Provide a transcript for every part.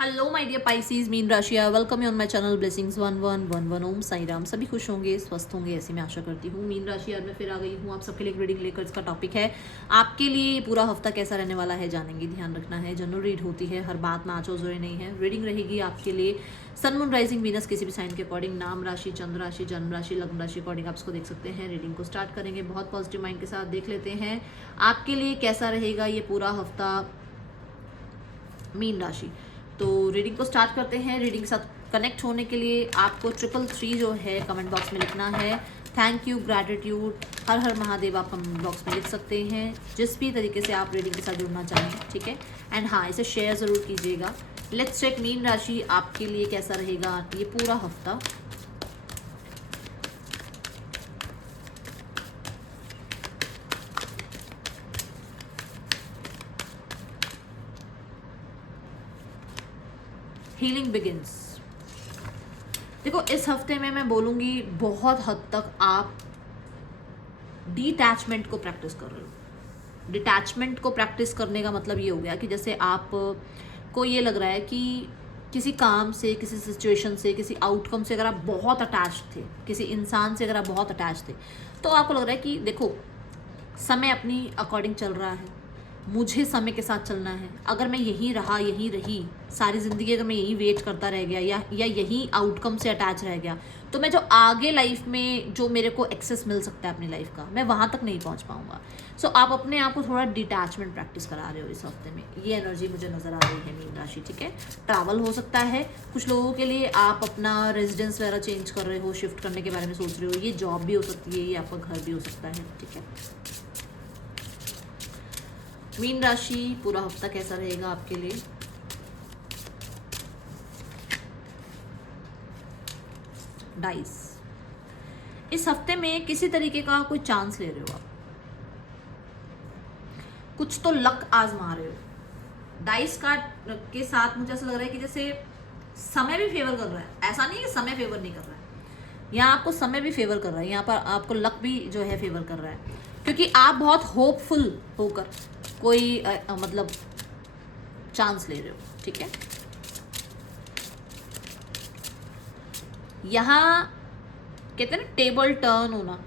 Hello my dear Pisces मीन राशि, welcome you on my channel blessings 1111। Om Sai Ram. सभी खुश होंगे, स्वस्थ होंगे, ऐसी मैं आशा करती हूँ। मीन राशि आज मैं फिर आ गई हूँ आप सबके लिए एक रीडिंग लेकर। इसका टॉपिक है आपके लिए ये पूरा हफ्ता कैसा रहने वाला है, जानेंगे। ध्यान रखना है, जनरल रीड होती है, हर बात में आचो जोरे नहीं है। रीडिंग रहेगी आपके लिए सन मून राइजिंग वीनस किसी भी साइन के अकॉर्डिंग, नाम राशि, चंद्र राशि, जन्म राशि, लग्न राशि अकॉर्डिंग आप इसको देख सकते हैं। रीडिंग को स्टार्ट करेंगे बहुत पॉजिटिव माइंड के साथ। देख लेते हैं आपके लिए कैसा रहेगा ये पूरा हफ्ता मीन राशि। तो रीडिंग को स्टार्ट करते हैं। रीडिंग के साथ कनेक्ट होने के लिए आपको 333 जो है कमेंट बॉक्स में लिखना है। थैंक यू, ग्रैटिट्यूड, हर हर महादेव आप कमेंट बॉक्स में लिख सकते हैं, जिस भी तरीके से आप रीडिंग के साथ जुड़ना चाहें, ठीक है। एंड हाँ, इसे शेयर ज़रूर कीजिएगा। लेट्स चेक मीन राशि आपके लिए कैसा रहेगा ये पूरा हफ्ता। Healing begins. देखो, इस हफ्ते में मैं बोलूँगी बहुत हद तक आप डिटैचमेंट को प्रैक्टिस कर रहे हो। डिटैचमेंट को प्रैक्टिस करने का मतलब ये हो गया कि जैसे आप को ये लग रहा है कि किसी काम से, किसी सिचुएशन से, किसी आउटकम से अगर आप बहुत अटैच थे, किसी इंसान से अगर आप बहुत अटैच थे, तो आपको लग रहा है कि देखो समय अपनी अकॉर्डिंग चल रहा है, मुझे समय के साथ चलना है। अगर मैं यहीं रहा, यहीं रही सारी ज़िंदगी, अगर मैं यहीं वेट करता रह गया या यहीं आउटकम से अटैच रह गया, तो मैं जो आगे लाइफ में जो मेरे को एक्सेस मिल सकता है अपनी लाइफ का, मैं वहाँ तक नहीं पहुँच पाऊँगा। सो आप अपने आप को थोड़ा डिटैचमेंट प्रैक्टिस करा रहे हो इस हफ्ते में। ये एनर्जी मुझे नज़र आ रही है मीन राशि, ठीक है। ट्रैवल हो सकता है कुछ लोगों के लिए, आप अपना रेजिडेंस वगैरह चेंज कर रहे हो, शिफ्ट करने के बारे में सोच रहे हो। ये जॉब भी हो सकती है, ये आपका घर भी हो सकता है, ठीक है। मीन राशि पूरा हफ्ता कैसा रहेगा आपके लिए। डाइस। इस हफ्ते में किसी तरीके का कोई चांस ले रहे हो आप, कुछ तो लक आजमा रहे हो। डाइस कार्ड के साथ मुझे ऐसा लग रहा है कि जैसे समय भी फेवर कर रहा है। ऐसा नहीं है कि समय फेवर नहीं कर रहा है, यहाँ आपको समय भी फेवर कर रहा है, यहाँ पर आपको लक भी जो है फेवर कर रहा है, क्योंकि आप बहुत होपफुल होकर कोई मतलब चांस ले रहे हो, ठीक है। यहाँ कहते हैं ना टेबल टर्न होना,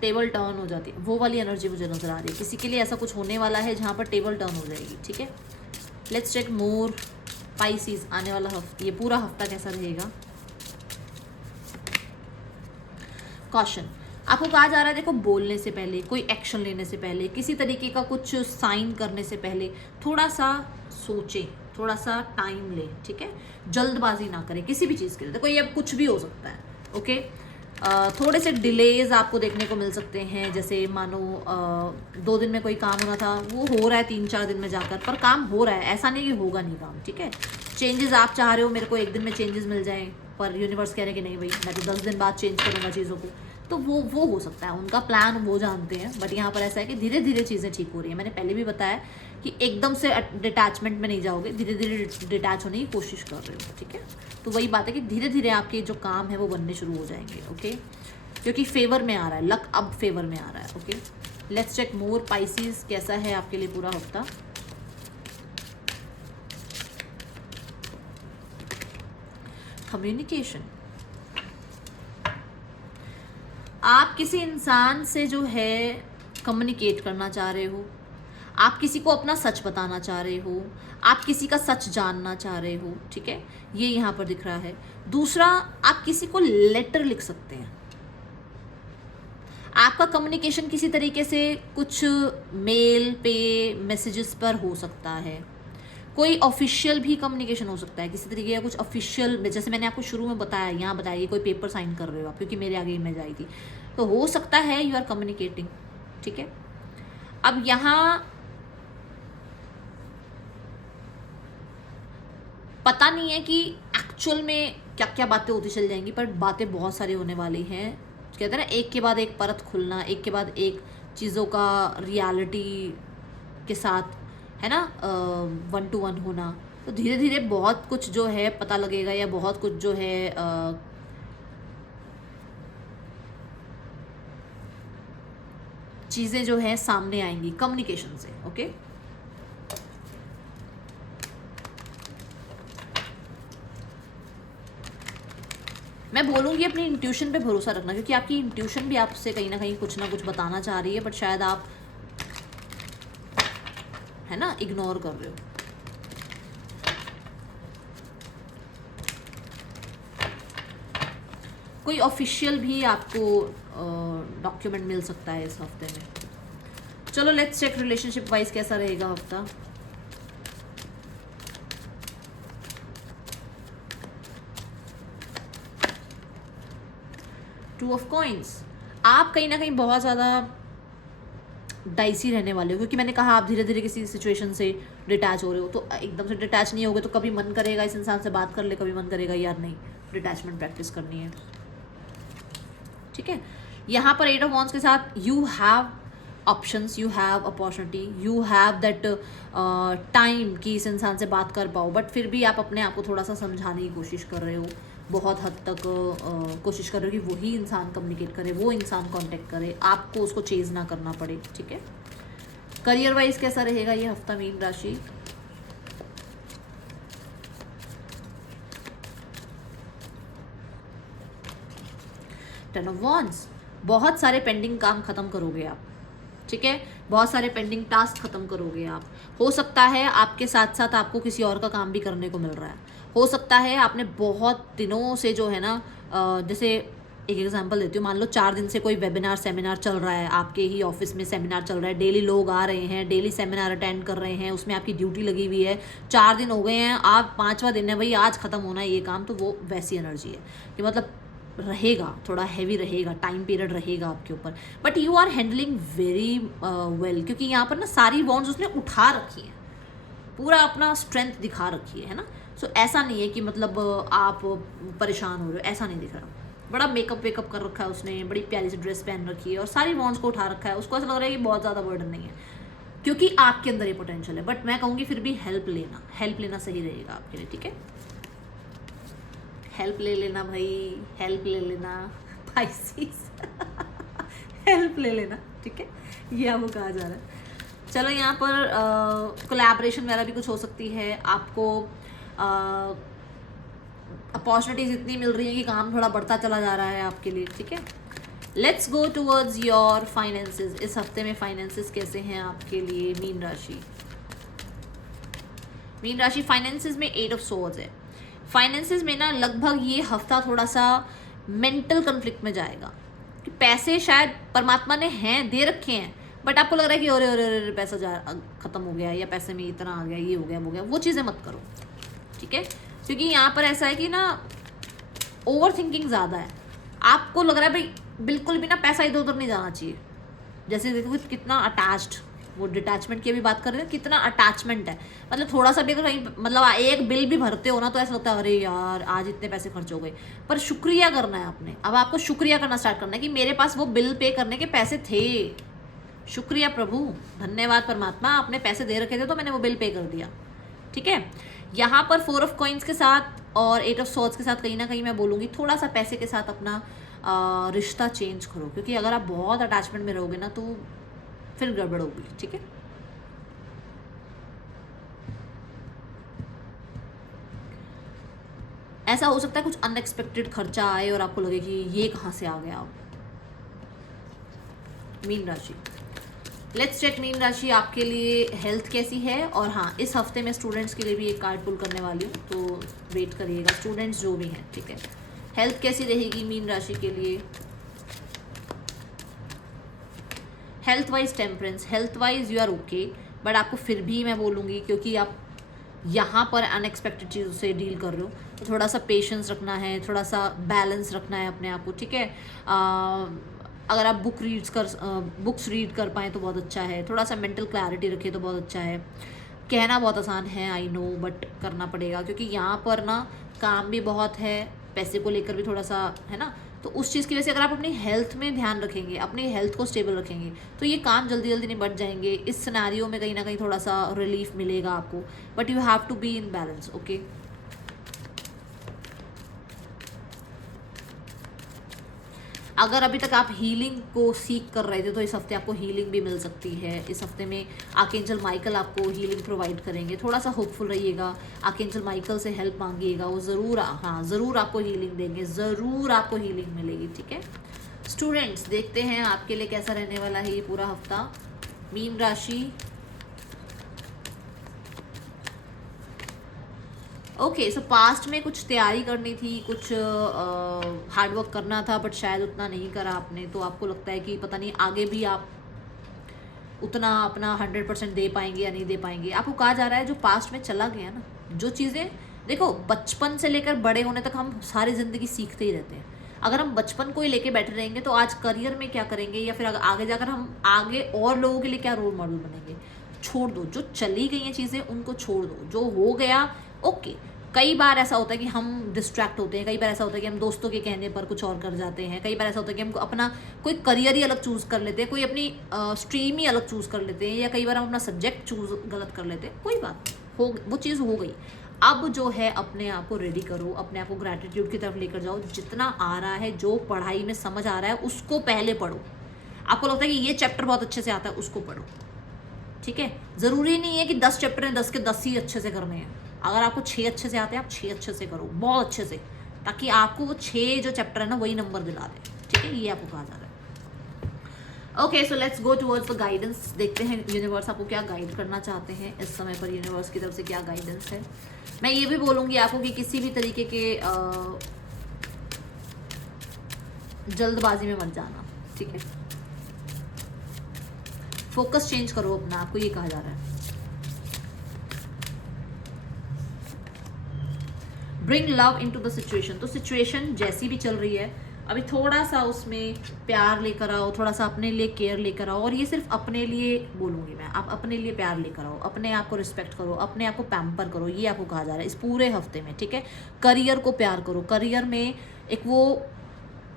टेबल टर्न हो जाती है, वो वाली एनर्जी मुझे नजर आ रही है। किसी के लिए ऐसा कुछ होने वाला है जहाँ पर टेबल टर्न हो जाएगी, ठीक है। लेट्स चेक मोर पाइसीज आने वाला हफ्ता, ये पूरा हफ्ता कैसा रहेगा। कॉशन। आपको कहा जा रहा है देखो, बोलने से पहले, कोई एक्शन लेने से पहले, किसी तरीके का कुछ साइन करने से पहले थोड़ा सा सोचें, थोड़ा सा टाइम लें, ठीक है। जल्दबाजी ना करें किसी भी चीज़ के लिए। देखो ये अब कुछ भी हो सकता है, ओके। थोड़े से डिलेज आपको देखने को मिल सकते हैं। जैसे मानो 2 दिन में कोई काम होना था, वो हो रहा है 3-4 दिन में जाकर, पर काम हो रहा है, ऐसा नहीं कि होगा नहीं काम, ठीक है। चेंजेस आप चाह रहे हो मेरे को 1 दिन में चेंजेस मिल जाएं, पर यूनिवर्स कह रहे हैं कि नहीं भाई, मैं तो 10 दिन बाद चेंज करूँगा चीज़ों को। तो वो हो सकता है, उनका प्लान वो जानते हैं। बट यहाँ पर ऐसा है कि धीरे धीरे चीज़ें ठीक हो रही है। मैंने पहले भी बताया कि एकदम से डिटैचमेंट में नहीं जाओगे, धीरे धीरे डिटैच होने की कोशिश कर रहे हो, ठीक है। तो वही बात है कि धीरे धीरे आपके जो काम है वो बनने शुरू हो जाएंगे, ओके। क्योंकि फेवर में आ रहा है, लक अब फेवर में आ रहा है, okay. Let's check more pieces कैसा है आपके लिए पूरा हफ्ता। कम्युनिकेशन। आप किसी इंसान से जो है कम्युनिकेट करना चाह रहे हो, आप किसी को अपना सच बताना चाह रहे हो, आप किसी का सच जानना चाह रहे हो, ठीक है। ये यहाँ पर दिख रहा है। दूसरा, आप किसी को लेटर लिख सकते हैं। आपका कम्युनिकेशन किसी तरीके से कुछ मेल पे, मैसेजेस पर हो सकता है। कोई ऑफिशियल भी कम्युनिकेशन हो सकता है किसी तरीके का, कुछ ऑफिशियल, जैसे मैंने आपको शुरू में बताया, यहाँ बताया कोई पेपर साइन कर रहे हो आप, क्योंकि मेरे आगे इमेज आई थी, तो हो सकता है यू आर कम्युनिकेटिंग, ठीक है। अब यहाँ पता नहीं है कि एक्चुअल में क्या क्या बातें होती चल जाएंगी, पर बातें बहुत सारी होने वाली हैं। कहते हैं ना, एक के बाद एक परत खुलना, एक के बाद एक चीज़ों का रियलिटी के साथ, है ना, 1 to 1 होना। तो धीरे धीरे बहुत कुछ जो है पता लगेगा, या बहुत कुछ जो है चीज़ें जो है सामने आएंगी कम्युनिकेशन से, ओके। मैं बोलूँगी अपनी इंट्यूशन पे भरोसा रखना, क्योंकि आपकी इंट्यूशन भी आपसे कहीं ना कुछ बताना चाह रही है, बट शायद आप है ना इग्नोर कर रहे हो। कोई ऑफिशियल भी आपको डॉक्यूमेंट मिल सकता है इस हफ्ते में। चलो लेट्स चेक रिलेशनशिप वाइज कैसा रहेगा हफ्ता। टू ऑफ कॉइंस, आप कहीं ना कहीं बहुत ज़्यादा डाइसी रहने वाले हो, क्योंकि मैंने कहा आप धीरे धीरे किसी सिचुएशन से डिटैच हो रहे हो। तो एकदम से डिटैच नहीं होगे तो कभी मन करेगा इस इंसान से बात कर ले, कभी मन करेगा यार नहीं डिटैचमेंट प्रैक्टिस करनी है, ठीक है। यहाँ पर 8 ऑफ वॉन्ड्स के साथ you have options, you have opportunity, you have that time कि इस इंसान से बात कर पाओ, बट फिर भी आप अपने आप को थोड़ा सा समझाने की कोशिश कर रहे हो, बहुत हद तक कोशिश कर रहे हो कि वही इंसान कम्युनिकेट करे, वो इंसान कांटेक्ट करे, आपको उसको चेज ना करना पड़े, ठीक है। करियर वाइज कैसा रहेगा ये हफ्ता मीन राशि? टेन ऑफ वॉन्ड्स, बहुत सारे पेंडिंग काम खत्म करोगे आप, ठीक है। बहुत सारे पेंडिंग टास्क खत्म करोगे आप। हो सकता है आपके साथ साथ आपको किसी और का काम भी करने को मिल रहा है। हो सकता है आपने बहुत दिनों से जो है ना, जैसे एक एग्जांपल देती हूँ, मान लो 4 दिन से कोई वेबिनार सेमिनार चल रहा है, आपके ही ऑफिस में सेमिनार चल रहा है, डेली लोग आ रहे हैं, डेली सेमिनार अटेंड कर रहे हैं, उसमें आपकी ड्यूटी लगी हुई है, 4 दिन हो गए हैं, आप 5वां दिन है भाई आज ख़त्म होना है ये काम, तो वो वैसी एनर्जी है कि मतलब रहेगा, थोड़ा हैवी रहेगा, टाइम पीरियड रहेगा आपके ऊपर, but you are handling very well, क्योंकि यहाँ पर ना सारी वॉन्ड्स उसने उठा रखी है, पूरा अपना स्ट्रेंथ दिखा रखी है ना। सो ऐसा नहीं है कि मतलब आप परेशान हो रहे हो, ऐसा नहीं दिख रहा। बड़ा मेकअप वेकअप कर रखा है उसने, बड़ी प्यारी सी ड्रेस पहन रखी है और सारी वॉन्ड्स को उठा रखा है, उसको ऐसा लग रहा है कि बहुत ज़्यादा बर्डन नहीं है, क्योंकि आपके अंदर ये पोटेंशियल है। बट मैं कहूँगी फिर भी हेल्प लेना सही रहेगा आपके लिए, ठीक है। हेल्प ले लेना भाई, हेल्प ले लेना पाइसिस हेल्प ले लेना, ठीक है, ये आपको कहा जा रहा है। चलो यहाँ पर कोलैबोरेशन वगैरह भी कुछ हो सकती है, आपको अपॉर्चुनिटीज इतनी मिल रही है कि काम थोड़ा बढ़ता चला जा रहा है आपके लिए, ठीक है। Let's go towards your finances. इस हफ्ते में फाइनेंसेस कैसे हैं आपके लिए मीन राशि? मीन राशि फाइनेंसेस में 8 ऑफ सोर्ड्स है। फाइनेंसेस में ना लगभग ये हफ्ता थोड़ा सा मेंटल कन्फ्लिक्ट में जाएगा कि पैसे शायद परमात्मा ने हैं, दे रखे हैं, बट आपको लग रहा है कि अरे अरे अरे पैसा खत्म हो गया, या पैसे में इतना आ गया, ये हो गया वो गया, वो चीज़ें मत करो, ठीक है। क्योंकि यहाँ पर ऐसा है कि ना ओवर थिंकिंग ज़्यादा है, आपको लग रहा है भाई बिल्कुल भी ना पैसा इधर उधर नहीं जाना चाहिए। जैसे देखो कितना अटैच्ड, वो डिटैचमेंट की भी बात कर रहे हैं, कितना अटैचमेंट है, मतलब थोड़ा सा भी अगर कहीं मतलब एक बिल भी भरते हो ना तो ऐसा लगता है अरे यार आज इतने पैसे खर्च हो गए, पर शुक्रिया करना है आपने। अब आपको शुक्रिया करना स्टार्ट करना है कि मेरे पास वो बिल पे करने के पैसे थे, शुक्रिया प्रभु, धन्यवाद परमात्मा, आपने पैसे दे रखे थे तो मैंने वो बिल पे कर दिया, ठीक है। यहाँ पर 4 ऑफ कॉइंस के साथ और 8 ऑफ सॉर्ड्स के साथ कहीं ना कहीं मैं बोलूँगी थोड़ा सा पैसे के साथ अपना रिश्ता चेंज करो, क्योंकि अगर आप बहुत अटैचमेंट में रहोगे ना तो फिर गड़बड़ होगी, ठीक है। ऐसा हो सकता है कुछ अनएक्सपेक्टेड खर्चा आए और आपको लगे कि ये कहाँ से आ गया। मीन राशि, लेट्स चेक मीन राशि आपके लिए हेल्थ कैसी है। और हाँ, इस हफ्ते में स्टूडेंट्स के लिए भी एक कार्ड पुल करने वाली हूँ, तो वेट करिएगा स्टूडेंट्स जो भी हैं, ठीक है। हेल्थ कैसी रहेगी मीन राशि के लिए? Health wise temperance, health wise you are okay, but आपको फिर भी मैं बोलूँगी क्योंकि आप यहाँ पर अनएक्सपेक्टेड चीज़ों से डील कर रहे हो तो थोड़ा सा पेशेंस रखना है, थोड़ा सा बैलेंस रखना है अपने आप को, ठीक है। अगर आप बुक्स रीड कर पाएँ तो बहुत अच्छा है, थोड़ा सा मेंटल क्लैरिटी रखें तो बहुत अच्छा है। कहना बहुत आसान है आई नो, बट करना पड़ेगा क्योंकि यहाँ पर ना काम भी बहुत है, पैसे को लेकर भी थोड़ा सा है ना, तो उस चीज़ की वजह से अगर आप अपनी हेल्थ में ध्यान रखेंगे, अपनी हेल्थ को स्टेबल रखेंगे तो ये काम जल्दी जल्दी निपट जाएंगे। इस सिनेरियो में कहीं ना कहीं थोड़ा सा रिलीफ मिलेगा आपको, but you have to be in balance, okay. अगर अभी तक आप हीलिंग को सीख कर रहे थे तो इस हफ्ते आपको हीलिंग भी मिल सकती है। इस हफ्ते में आर्कएंजल माइकल आपको हीलिंग प्रोवाइड करेंगे। थोड़ा सा होपफुल रहिएगा, आर्कएंजल माइकल से हेल्प मांगिएगा, वो ज़रूर ज़रूर आपको हीलिंग देंगे, ज़रूर आपको हीलिंग मिलेगी। ठीक है स्टूडेंट्स, देखते हैं आपके लिए कैसा रहने वाला है ये पूरा हफ्ता। मीन राशि, ओके सो पास्ट में कुछ तैयारी करनी थी, कुछ हार्डवर्क करना था, बट शायद उतना नहीं करा आपने, तो आपको लगता है कि पता नहीं आगे भी आप उतना अपना 100% दे पाएंगे या नहीं दे पाएंगे। आपको कहा जा रहा है जो पास्ट में चला गया ना, जो चीज़ें देखो बचपन से लेकर बड़े होने तक हम सारी ज़िंदगी सीखते ही रहते हैं। अगर हम बचपन को ही लेके बैठे रहेंगे तो आज करियर में क्या करेंगे, या फिर आगे जाकर हम आगे और लोगों के लिए क्या रोल मॉडल बनेंगे। छोड़ दो, जो चली गई हैं चीज़ें उनको छोड़ दो, जो हो गया ओके। कई बार ऐसा होता है कि हम डिस्ट्रैक्ट होते हैं, कई बार ऐसा होता है कि हम दोस्तों के कहने पर कुछ और कर जाते हैं, कई बार ऐसा होता है कि हम अपना कोई करियर ही अलग चूज़ कर लेते हैं, कोई अपनी स्ट्रीम ही अलग चूज़ कर लेते हैं, या कई बार हम अपना सब्जेक्ट चूज़ गलत कर लेते हैं। कोई बात हो, वो चीज़ हो गई। अब जो है अपने आप को रेडी करो, अपने आप को ग्रैटिट्यूड की तरफ लेकर जाओ। जितना आ रहा है, जो पढ़ाई में समझ आ रहा है उसको पहले पढ़ो। आपको लगता है कि ये चैप्टर बहुत अच्छे से आता है, उसको पढ़ो। ठीक है, ज़रूरी नहीं है कि 10 चैप्टर हैं 10 के 10 ही अच्छे से करने हैं। अगर आपको 6 अच्छे से आते हैं, आप 6 अच्छे से करो, बहुत अच्छे से, ताकि आपको वो 6 जो चैप्टर है ना वही नंबर दिला दे। ठीक है, ये आपको कहा जा रहा है। Okay so let's go towards the guidance. देखते हैं यूनिवर्स आपको क्या गाइड करना चाहते हैं इस समय पर, यूनिवर्स की तरफ से क्या गाइडेंस है। मैं ये भी बोलूँगी आपको कि किसी भी तरीके के जल्दबाजी में मत जाना। ठीक है, फोकस चेंज करो अपना, आपको ये कहा जा रहा है। Bring love into the situation. तो सिचुएशन जैसी भी चल रही है अभी थोड़ा सा उसमें प्यार लेकर आओ, थोड़ा सा अपने लिए केयर लेकर आओ। और ये सिर्फ अपने लिए बोलूँगी मैं, आप अपने लिए प्यार लेकर आओ, अपने आप को रिस्पेक्ट करो, अपने आप को पैम्पर करो, ये आपको कहा जा रहा है इस पूरे हफ्ते में। ठीक है, करियर को प्यार करो। करियर में एक वो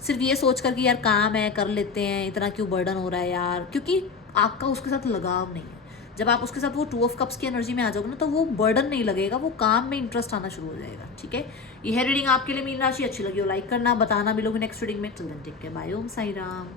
सिर्फ ये सोच कर कि यार काम है कर लेते हैं, इतना क्यों बर्डन हो रहा है यार, क्योंकि आपका उसके साथ लगाव नहीं है। जब आप उसके साथ वो 2 ऑफ कप्स की एनर्जी में आ जाओगे ना, तो वो बर्डन नहीं लगेगा, वो काम में इंटरेस्ट आना शुरू हो जाएगा। ठीक है, ये है रीडिंग आपके लिए मीन राशि। अच्छी लगी हो लाइक करना, बताना मिलोगे नेक्स्ट रीडिंग में। Till then take care, bye, Om Sai Ram.